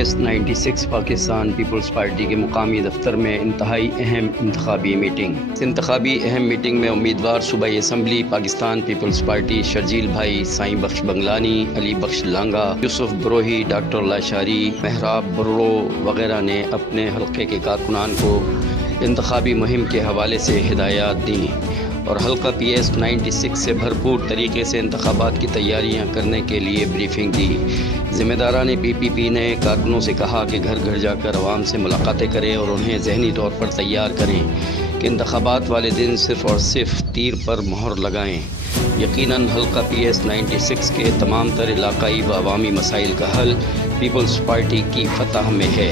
S 96 Pakistan Peoples party کے مقامی دفتر میں انتہائی اہم انتخابی میٹنگ۔ اس انتخابی اہم میٹنگ میں امیدوار صوبائی assembly Pakistan Peoples party Sharjeel بھائی، سائیں بخش بنگلانی، علی بخش لانگا، یوسف بروہی، ڈاکٹر لاشاری، محراب برو وغیرہ نے اپنے حلقے کے کارکنان کو انتخابی مہم کے حوالے سے ہدایات دیں اور حلقہ پی ایس 96 سے بھرپور طریقے سے انتخابات کی تیاریاں کرنے کے لیے بریفنگ دی۔ ذمہ داران پی پی پی نے کارکنوں سے کہا کہ گھر گھر جا کر عوام سے ملاقاتیں کریں اور انہیں ذہنی طور پر تیار کریں کہ انتخابات والے دن صرف اور صرف تیر پر مہر لگائیں۔ یقیناً حلقہ پی ایس 96 کے تمام تر علاقائی و عوامی مسائل کا حل پیپلز پارٹی کی فتح میں ہے۔